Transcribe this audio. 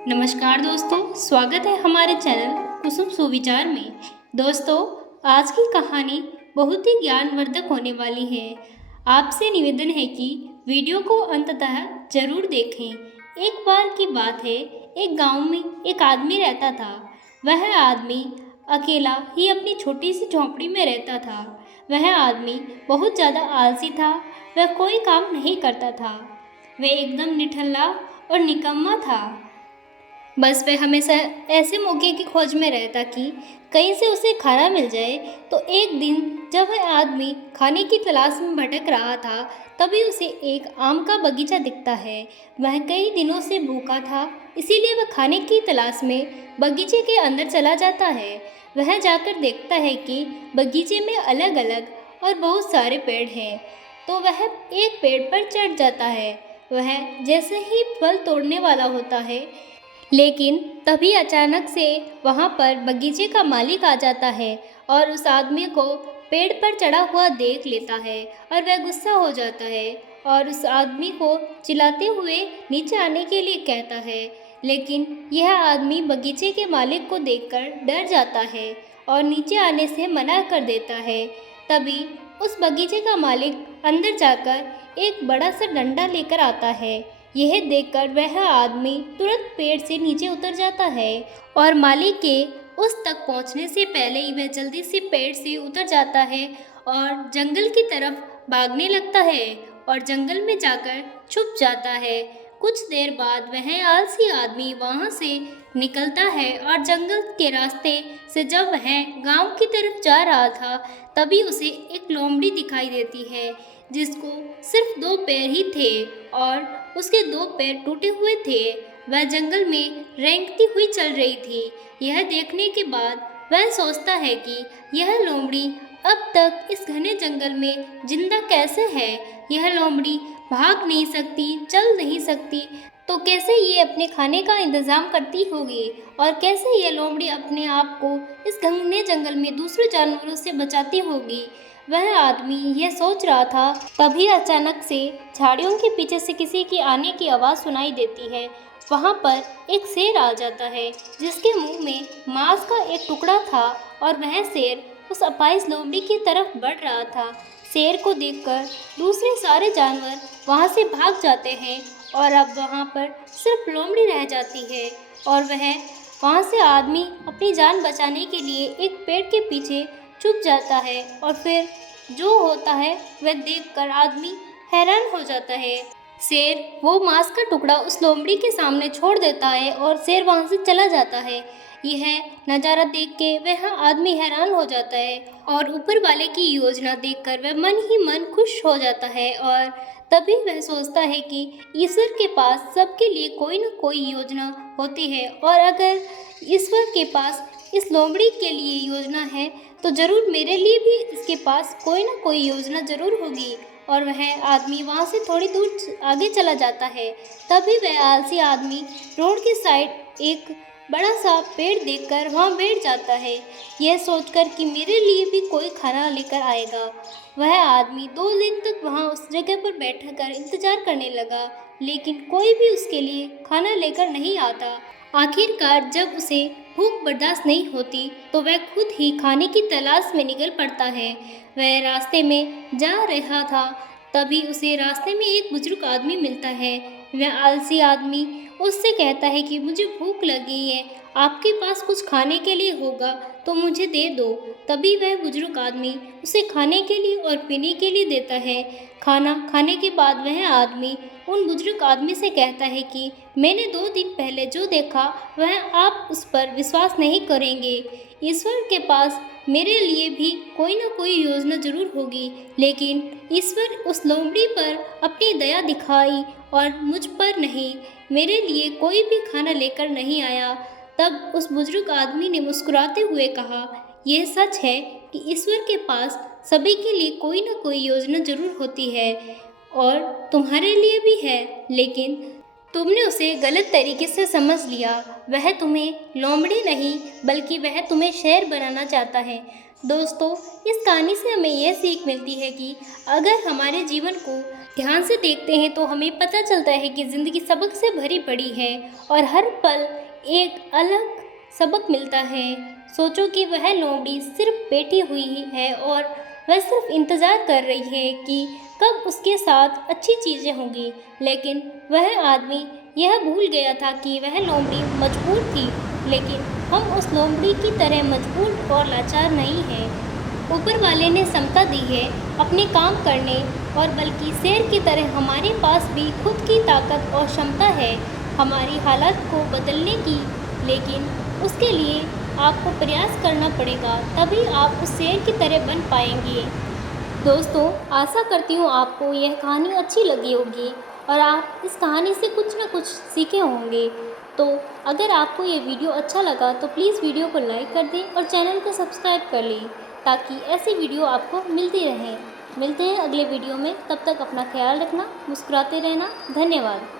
नमस्कार दोस्तों, स्वागत है हमारे चैनल कुसुम सुविचार में। दोस्तों, आज की कहानी बहुत ही ज्ञानवर्धक होने वाली है। आपसे निवेदन है कि वीडियो को अंततः जरूर देखें। एक बार की बात है, एक गांव में एक आदमी रहता था। वह आदमी अकेला ही अपनी छोटी सी झोंपड़ी में रहता था। वह आदमी बहुत ज़्यादा आलसी था। वह कोई काम नहीं करता था। वह एकदम निठल्ला और निकम्मा था। बस वह हमेशा ऐसे मौके की खोज में रहता कि कहीं से उसे खाना मिल जाए। तो एक दिन जब वह आदमी खाने की तलाश में भटक रहा था, तभी उसे एक आम का बगीचा दिखता है। वह कई दिनों से भूखा था, इसीलिए वह खाने की तलाश में बगीचे के अंदर चला जाता है। वह जाकर देखता है कि बगीचे में अलग अलग और बहुत सारे पेड़ हैं। तो वह एक पेड़ पर चढ़ जाता है। वह जैसे ही फल तोड़ने वाला होता है, लेकिन तभी अचानक से वहाँ पर बगीचे का मालिक आ जाता है और उस आदमी को पेड़ पर चढ़ा हुआ देख लेता है और वह गुस्सा हो जाता है और उस आदमी को चिल्लाते हुए नीचे आने के लिए कहता है। लेकिन यह आदमी बगीचे के मालिक को देखकर डर जाता है और नीचे आने से मना कर देता है। तभी उस बगीचे का मालिक अंदर जाकर एक बड़ा सा डंडा लेकर आता है। यह देखकर वह आदमी तुरंत पेड़ से नीचे उतर जाता है और मालिक के उस तक पहुंचने से पहले ही वह जल्दी से पेड़ से उतर जाता है और जंगल की तरफ भागने लगता है और जंगल में जाकर छुप जाता है। कुछ देर बाद वह आलसी आदमी वहां से निकलता है और जंगल के रास्ते से जब वह गांव की तरफ जा रहा था, तभी उसे एक लोमड़ी दिखाई देती है जिसको सिर्फ 2 पैर ही थे और उसके 2 पैर टूटे हुए थे। वह जंगल में रेंगती हुई चल रही थी। यह देखने के बाद वह सोचता है कि यह लोमड़ी अब तक इस घने जंगल में जिंदा कैसे है। यह लोमड़ी भाग नहीं सकती, चल नहीं सकती, तो कैसे ये अपने खाने का इंतजाम करती होगी और कैसे यह लोमड़ी अपने आप को इस घने जंगल में दूसरे जानवरों से बचाती होगी। वह आदमी यह सोच रहा था, तभी अचानक से झाड़ियों के पीछे से किसी की आने की आवाज़ सुनाई देती है। वहाँ पर एक शेर आ जाता है जिसके मुंह में मांस का एक टुकड़ा था और वह शेर उस अपाहिज लोमड़ी की तरफ बढ़ रहा था। शेर को देखकर दूसरे सारे जानवर वहाँ से भाग जाते हैं और अब वहाँ पर सिर्फ लोमड़ी रह जाती है और वह वहाँ से आदमी अपनी जान बचाने के लिए एक पेड़ के पीछे छुप जाता है और फिर जो होता है वह देखकर आदमी हैरान हो जाता है। शेर वो मांस का टुकड़ा उस लोमड़ी के सामने छोड़ देता है और शेर वहां से चला जाता है। यह नज़ारा देख के वह आदमी हैरान हो जाता है और ऊपर वाले की योजना देखकर वह मन ही मन खुश हो जाता है और तभी वह सोचता है कि ईश्वर के पास सबके लिए कोई न कोई योजना होती है और अगर ईश्वर के पास इस लोमड़ी के लिए योजना है तो ज़रूर मेरे लिए भी इसके पास कोई ना कोई योजना ज़रूर होगी। और वह आदमी वहाँ से थोड़ी दूर आगे चला जाता है। तभी वह आलसी आदमी रोड की साइड एक बड़ा सा पेड़ देखकर वहाँ बैठ जाता है, यह सोचकर कि मेरे लिए भी कोई खाना लेकर आएगा। वह आदमी 2 दिन तक वहाँ उस जगह पर बैठकर इंतजार करने लगा, लेकिन कोई भी उसके लिए खाना लेकर नहीं आता। आखिरकार जब उसे भूख बर्दाश्त नहीं होती तो वह खुद ही खाने की तलाश में निकल पड़ता है। वह रास्ते में जा रहा था, तभी उसे रास्ते में एक बुजुर्ग आदमी मिलता है। वह आलसी आदमी उससे कहता है कि मुझे भूख लगी है, आपके पास कुछ खाने के लिए होगा तो मुझे दे दो। तभी वह बुजुर्ग आदमी उसे खाने के लिए और पीने के लिए देता है। खाना खाने के बाद वह आदमी उन बुजुर्ग आदमी से कहता है कि मैंने 2 दिन पहले जो देखा वह आप उस पर विश्वास नहीं करेंगे। ईश्वर के पास मेरे लिए भी कोई ना कोई योजना जरूर होगी, लेकिन ईश्वर उस लोमड़ी पर अपनी दया दिखाई और मुझ पर नहीं। मेरे लिए कोई भी खाना लेकर नहीं आया। तब उस बुजुर्ग आदमी ने मुस्कुराते हुए कहा, यह सच है कि ईश्वर के पास सभी के लिए कोई ना कोई योजना जरूर होती है और तुम्हारे लिए भी है, लेकिन तुमने उसे गलत तरीके से समझ लिया। वह तुम्हें लोमड़ी नहीं बल्कि वह तुम्हें शेर बनाना चाहता है। दोस्तों, इस कहानी से हमें यह सीख मिलती है कि अगर हमारे जीवन को ध्यान से देखते हैं तो हमें पता चलता है कि ज़िंदगी सबक से भरी पड़ी है और हर पल एक अलग सबक मिलता है। सोचो कि वह लोमड़ी सिर्फ बैठी हुई है और वह सिर्फ इंतज़ार कर रही है कि कब उसके साथ अच्छी चीज़ें होंगी, लेकिन वह आदमी यह भूल गया था कि वह लोमड़ी मजबूर थी। लेकिन हम उस लोमड़ी की तरह मजबूर और लाचार नहीं हैं। ऊपर वाले ने समता दी है अपने काम करने और बल्कि शेर की तरह हमारे पास भी खुद की ताकत और क्षमता है हमारी हालत को बदलने की, लेकिन उसके लिए आपको प्रयास करना पड़ेगा, तभी आप उस शेर की तरह बन पाएंगे। दोस्तों, आशा करती हूँ आपको यह कहानी अच्छी लगी होगी और आप इस कहानी से कुछ न कुछ सीखे होंगे। तो अगर आपको ये वीडियो अच्छा लगा तो प्लीज़ वीडियो को लाइक कर दें और चैनल को सब्सक्राइब कर लें ताकि ऐसी वीडियो आपको मिलती रहे। मिलते हैं अगले वीडियो में, तब तक अपना ख्याल रखना, मुस्कुराते रहना। धन्यवाद।